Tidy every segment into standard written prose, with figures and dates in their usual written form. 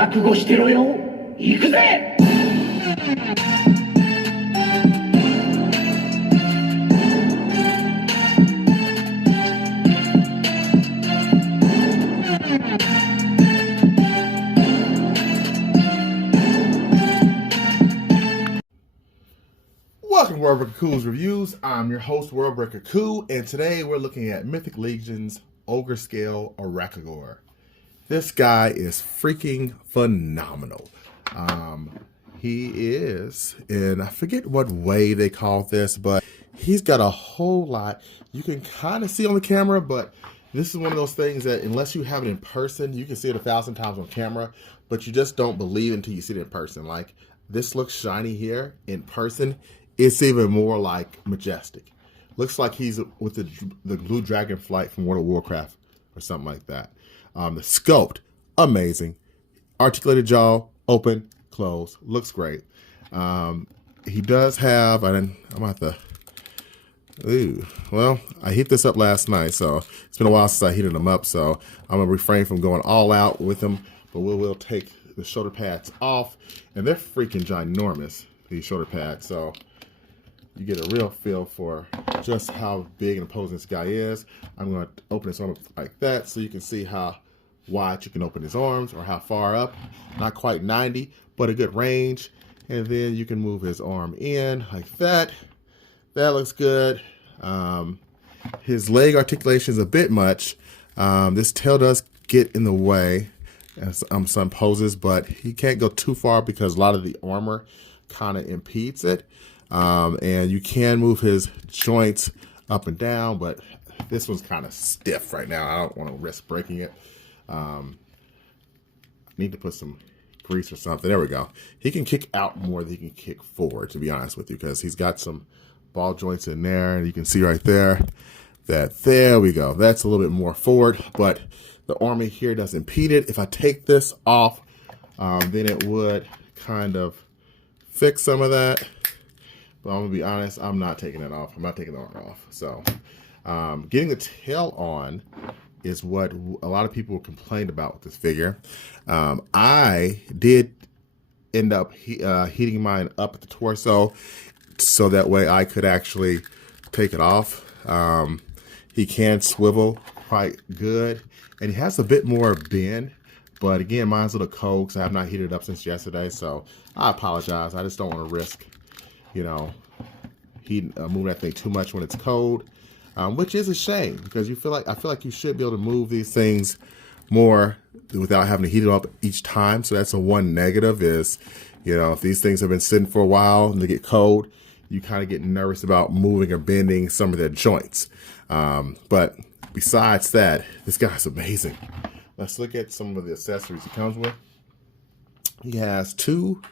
覚悟してろよ。行くぜ。Welcome to Worldbreaker Coo's Reviews. I'm your host, Worldbreaker Coo, and today we're looking at Mythic Legion's Ogre Scale Aracagorr. This guy is freaking phenomenal. He is in, I forget what way they call this, but he's got a whole lot. You can kind of see on the camera, but this is one of those things that unless you have it in person, you can see it 1,000 times on camera, but you just don't believe until you see it in person. Like, this looks shiny here in person. It's even more like majestic. Looks like he's with the blue dragon flight from World of Warcraft or something like that. The sculpt, amazing. Articulated jaw, open, close, looks great. He does have, I'm at the, well, I heated this up last night, so it's been a while since I heated them up, so I'm gonna refrain from going all out with them, but we'll take the shoulder pads off, and they're freaking ginormous, these shoulder pads, so you get a real feel for just how big and imposing this guy is. I'm going to open his arm up like that so you can see how wide you can open his arms or how far up. Not quite 90, but a good range. And then you can move his arm in like that. That looks good. His leg articulation is a bit much. This tail does get in the way as some poses, but he can't go too far because a lot of the armor kind of impedes it. And you can move his joints up and down, but this one's kind of stiff right now. I don't want to risk breaking it. Need to put some grease or something. There we go. He can kick out more than he can kick forward, to be honest with you, because he's got some ball joints in there, and you can see right there that there we go. That's a little bit more forward, but the armor here doesn't impede it. If I take this off, then it would kind of fix some of that. But I'm gonna be honest, I'm not taking it off. I'm not taking the armor off. So getting the tail on is what a lot of people complained about with this figure. I did end up heating mine up at the torso so that way I could actually take it off. He can swivel quite good, and he has a bit more bend. But again, mine's a little cold because I have not heated it up since yesterday, so I apologize. I just don't want to risk, you know, moving that thing too much when it's cold, which is a shame because I feel like you should be able to move these things more without having to heat it up each time. So that's a one negative is, you know, if these things have been sitting for a while and they get cold, you kind of get nervous about moving or bending some of their joints. But besides that, this guy's amazing. Let's look at some of the accessories he comes with. He has two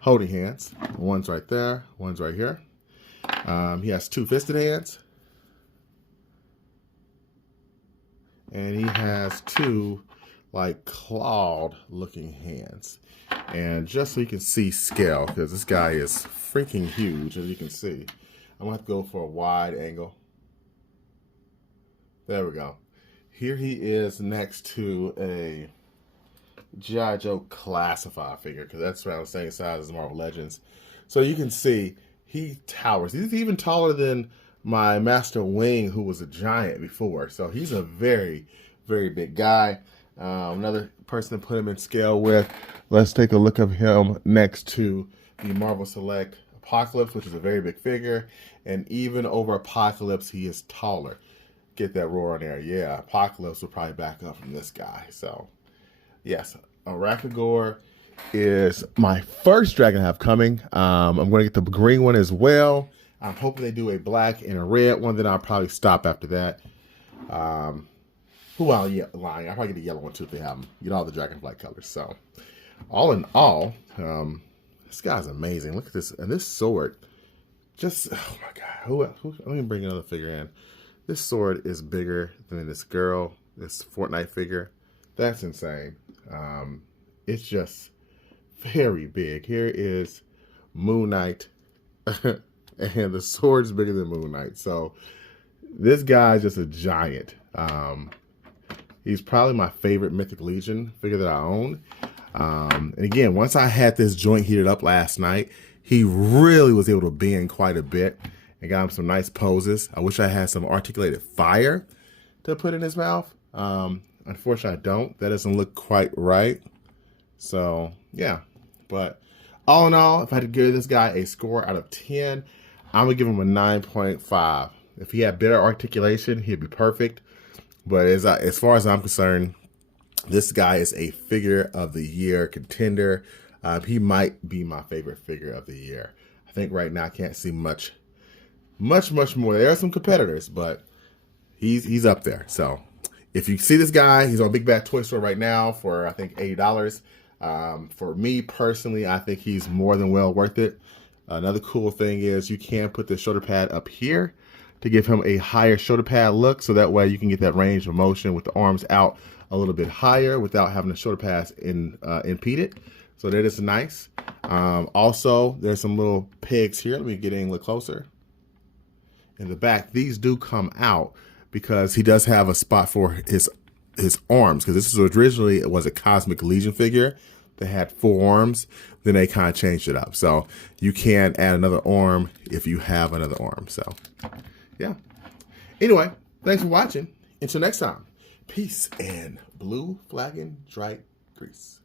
holding hands. One's right there, one's right here. He has two fisted hands. And he has two like clawed looking hands. And just so you can see scale, because this guy is freaking huge, as you can see. I'm gonna have to go for a wide angle. There we go. Here he is next to a G.I. Joe Classified figure, because that's around the same size as Marvel Legends. So you can see he towers. He's even taller than my Master Wing, who was a giant before. So he's a very, very big guy. Another person to put him in scale with. Let's take a look of him next to the Marvel Select Apocalypse, which is a very big figure. And even over Apocalypse, he is taller. Get that roar in there. Yeah, Apocalypse will probably back up from this guy. So, yes, Aracagorr is my first dragon I have coming. I'm going to get the green one as well. I'm hoping they do a black and a red one. Then I'll probably stop after that. Well, yeah, lying. I'll probably get the yellow one too if they have them. Get all the dragonflight colors. So, all in all, this guy's amazing. Look at this. And this sword, just, oh my God. Let me bring another figure in. This sword is bigger than this girl, this Fortnite figure. That's insane. It's just very big. Here is Moon Knight, and the sword's bigger than Moon Knight. So this guy's just a giant. He's probably my favorite Mythic Legion figure that I own. And again, once I had this joint heated up last night, he really was able to bend quite a bit and got him some nice poses. I wish I had some articulated fire to put in his mouth. Unfortunately, I don't. That doesn't look quite right. So, yeah. But all in all, if I had to give this guy a score out of 10, I'm going to give him a 9.5. If he had better articulation, he'd be perfect. But as far as I'm concerned, this guy is a figure of the year contender. He might be my favorite figure of the year. I think right now I can't see much more. There are some competitors, but he's up there. So if you see this guy, he's on Big Bad Toy Store right now for I think $80. For me personally, I think he's more than well worth it. Another cool thing is you can put the shoulder pad up here to give him a higher shoulder pad look, so that way you can get that range of motion with the arms out a little bit higher without having the shoulder pads impeded. So that is nice. Also, there's some little pegs here. Let me get in a little closer. In the back, these do come out because he does have a spot for his arms, because this is originally, it was a Cosmic Legion figure that had 4 arms. Then they kind of changed it up. So you can add another arm if you have another arm. So yeah. Anyway, thanks for watching. Until next time, peace and blue flagon Drake grease.